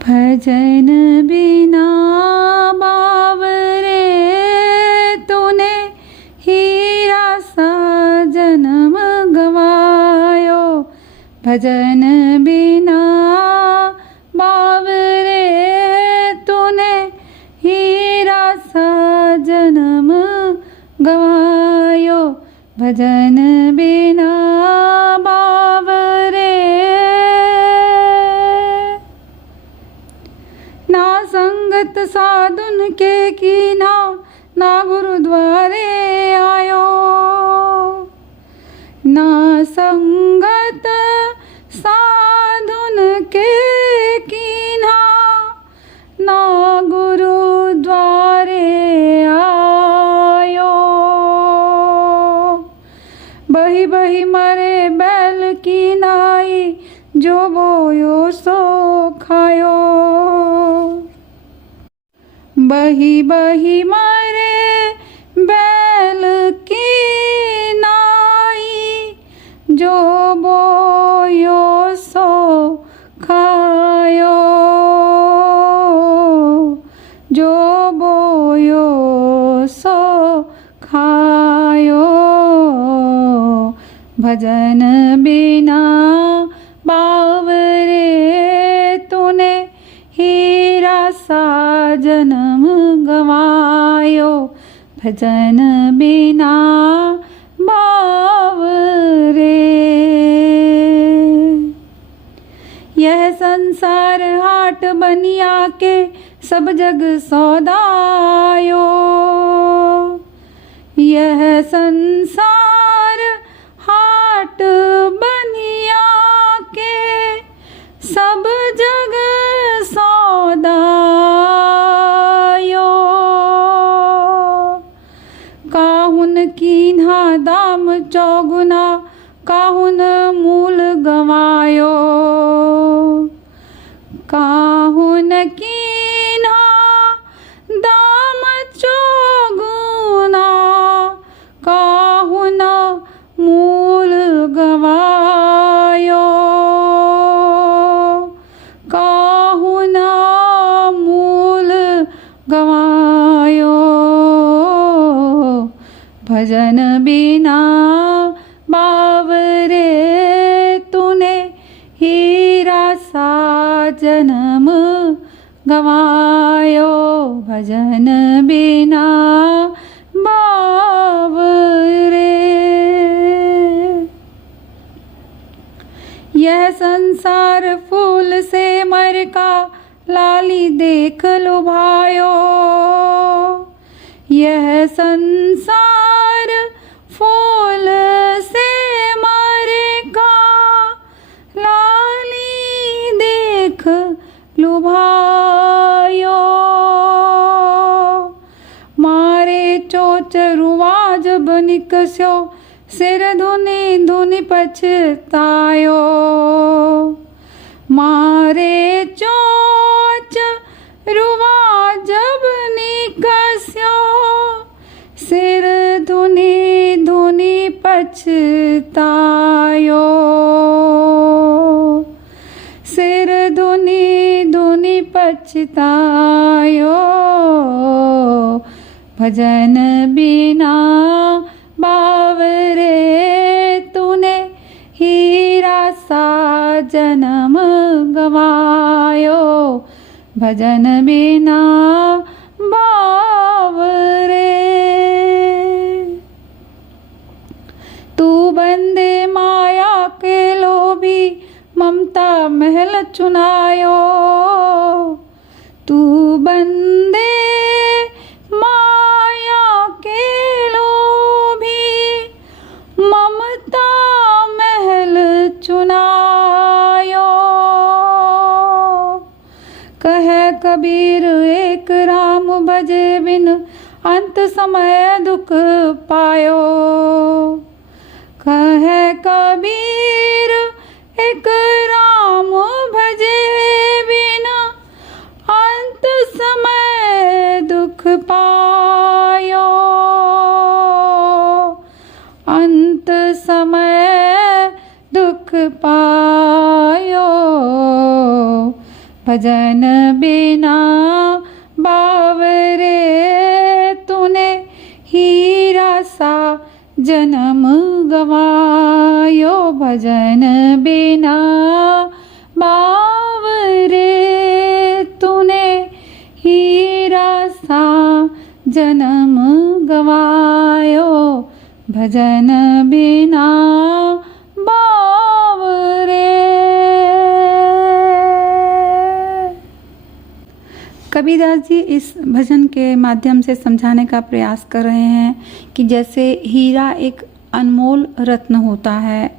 भजन बिना बावरे तूने हीरा सा जन्म गवायो। भजन बिना बावरे तूने हीरा सा जन्म गवायो। भजन बिना बावरे। ना संगत साधुन के कीना, ना गुरुद्वारे आयो। ना संगत साधुन के कीना, ना गुरुद्वारे आयो। बही बही मरे बैल की नाई, जो बोयो सो खायो। बही बही मरे बैल की नाई, जो बोयो सो खायो। जो बोयो सो खायो। भजन बिना बावरे तूने हीरा सा जन्म गवायो। भजन बिना बावरे। यह संसार हाट बनिया के, सब जग सौदायो। यह संसार हाट बनिया के, सब जग सौदायो। काहुन कीन्हा दाम चौगुना, काहुन मूल गवायो। काहुन कीन्हा दाम चौगुना, काहुन मूल गवायो। काहुन मूल गवायो। भजन बिना बावरे तूने हीरा सा जन्म गवायो। भजन बिना बावरे। यह संसार फूल से मर का, लाली देख लुभायो। यह संसार फूल से मर का, लाली देख लुभायो। मारे चोच रुआ जब निकस्यो, सिर धुनि धुनि पछतायो। मारे चोच रुआ जब निकस्यो, सिर धुनि धुनि पछतायो। सिर धुनि धुनि पछतायो। भजन बिना बावरे तूने हीरा सा जन्म गवायो। भजन बिना बावरे। तू बंदे माया के लोभी, ममता महल चुनायो। तू बंदे माया के लोभी, ममता महल चुनायो। कहे कबीर एक राम भजे बिन, अंत समय दुख पायो। कहे कबीर एक राम भजे बिन, अंत समय दुख पायो। अंत समय दुख पायो। भजन बिना बावरे तूने हीरा सा जन्म गवायो। भजन बिना बावरे तूने हीरा सा जन्म गवायो। भजन बिना बावरे। कबीरदास जी इस भजन के माध्यम से समझाने का प्रयास कर रहे हैं कि जैसे हीरा एक अनमोल रत्न होता है,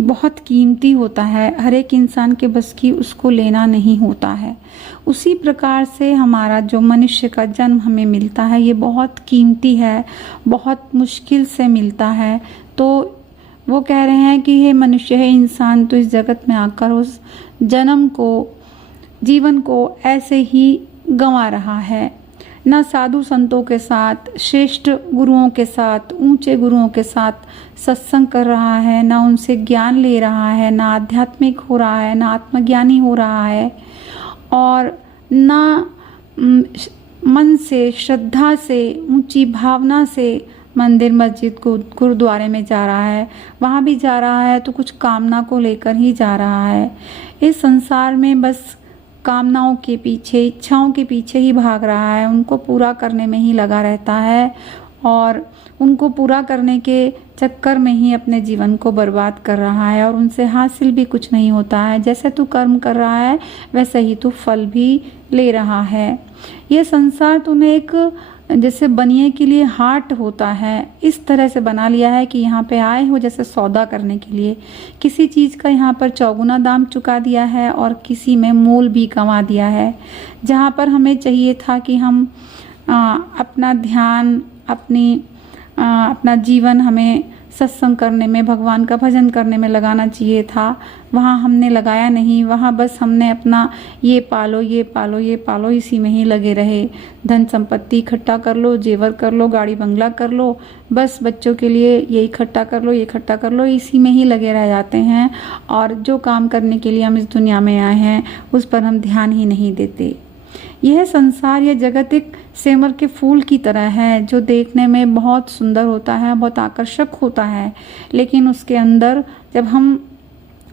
बहुत कीमती होता है, हर एक इंसान के बस की उसको लेना नहीं होता है, उसी प्रकार से हमारा जो मनुष्य का जन्म हमें मिलता है ये बहुत कीमती है, बहुत मुश्किल से मिलता है। तो वो कह रहे हैं कि हे मनुष्य, है इंसान, तो इस जगत में आकर उस जन्म को, जीवन को ऐसे ही गंवा रहा है। न साधु संतों के साथ, श्रेष्ठ गुरुओं के साथ, ऊंचे गुरुओं के साथ सत्संग कर रहा है, न उनसे ज्ञान ले रहा है, न आध्यात्मिक हो रहा है, न आत्मज्ञानी हो रहा है, और न मन से, श्रद्धा से, ऊंची भावना से मंदिर मस्जिद को गुरुद्वारे में जा रहा है। वहाँ भी जा रहा है तो कुछ कामना को लेकर ही जा रहा है। इस संसार में बस कामनाओं के पीछे, इच्छाओं के पीछे ही भाग रहा है, उनको पूरा करने में ही लगा रहता है और उनको पूरा करने के चक्कर में ही अपने जीवन को बर्बाद कर रहा है और उनसे हासिल भी कुछ नहीं होता है। जैसे तू कर्म कर रहा है वैसे ही तू फल भी ले रहा है। ये संसार तूने एक जैसे बनिए के लिए हाट होता है, इस तरह से बना लिया है कि यहाँ पे आए हो जैसे सौदा करने के लिए। किसी चीज़ का यहाँ पर चौगुना दाम चुका दिया है और किसी में मोल भी कमा दिया है। जहाँ पर हमें चाहिए था कि हम अपना ध्यान, अपना जीवन हमें सत्संग करने में, भगवान का भजन करने में लगाना चाहिए था, वहाँ हमने लगाया नहीं। वहाँ बस हमने अपना ये पालो, ये पालो, ये पालो, इसी में ही लगे रहे। धन संपत्ति इकट्ठा कर लो, जेवर कर लो, गाड़ी बंगला कर लो, बस बच्चों के लिए ये इकट्ठा कर लो, ये इकट्ठा कर लो, इसी में ही लगे रह जाते हैं। और जो काम करने के लिए हम इस दुनिया में आए हैं उस पर हम ध्यान ही नहीं देते। यह संसार, यह जगत एक सेमर के फूल की तरह है जो देखने में बहुत सुंदर होता है, बहुत आकर्षक होता है, लेकिन उसके अंदर जब हम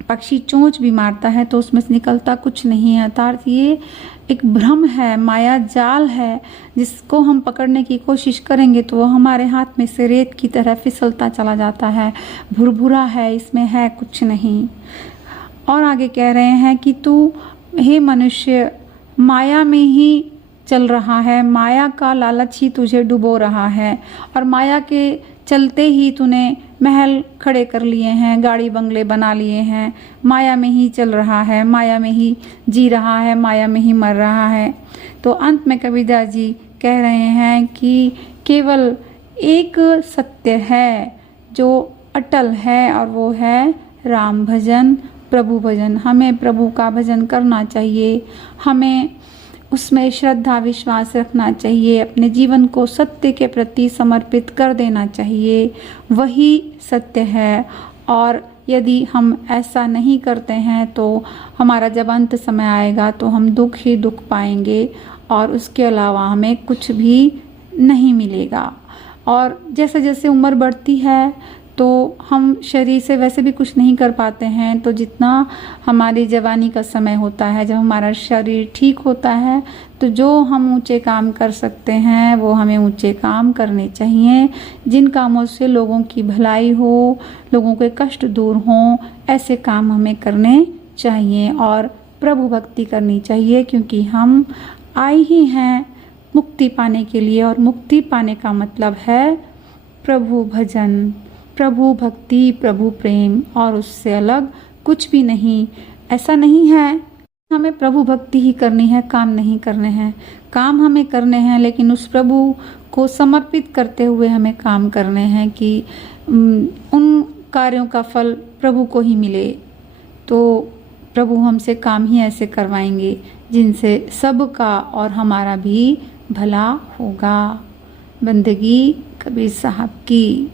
पक्षी चोंच भी मारता है तो उसमें से निकलता कुछ नहीं है। अर्थात ये एक भ्रम है, माया जाल है, जिसको हम पकड़ने की कोशिश करेंगे तो वो हमारे हाथ में से रेत की तरह फिसलता चला जाता है। भुरभुरा है, इसमें है कुछ नहीं। और आगे कह रहे हैं कि तू हे मनुष्य माया में ही चल रहा है, माया का लालच ही तुझे डुबो रहा है और माया के चलते ही तूने महल खड़े कर लिए हैं, गाड़ी बंगले बना लिए हैं, माया में ही चल रहा है, माया में ही जी रहा है, माया में ही मर रहा है। तो अंत में कबीरदास जी कह रहे हैं कि केवल एक सत्य है जो अटल है और वो है राम भजन, प्रभु भजन। हमें प्रभु का भजन करना चाहिए, हमें उसमें श्रद्धा विश्वास रखना चाहिए, अपने जीवन को सत्य के प्रति समर्पित कर देना चाहिए, वही सत्य है। और यदि हम ऐसा नहीं करते हैं तो हमारा जब अंत समय आएगा तो हम दुख ही दुख पाएंगे और उसके अलावा हमें कुछ भी नहीं मिलेगा। और जैसे जैसे उम्र बढ़ती है तो हम शरीर से वैसे भी कुछ नहीं कर पाते हैं, तो जितना हमारी जवानी का समय होता है, जब हमारा शरीर ठीक होता है, तो जो हम ऊंचे काम कर सकते हैं वो हमें ऊंचे काम करने चाहिए। जिन कामों से लोगों की भलाई हो, लोगों के कष्ट दूर हों, ऐसे काम हमें करने चाहिए और प्रभु भक्ति करनी चाहिए, क्योंकि हम आए ही हैं मुक्ति पाने के लिए और मुक्ति पाने का मतलब है प्रभु भजन, प्रभु भक्ति, प्रभु प्रेम, और उससे अलग कुछ भी नहीं। ऐसा नहीं है हमें प्रभु भक्ति ही करनी है, काम नहीं करने हैं। काम हमें करने हैं लेकिन उस प्रभु को समर्पित करते हुए हमें काम करने हैं कि उन कार्यों का फल प्रभु को ही मिले। तो प्रभु हमसे काम ही ऐसे करवाएंगे जिनसे सबका और हमारा भी भला होगा। बंदगी कबीर साहब की।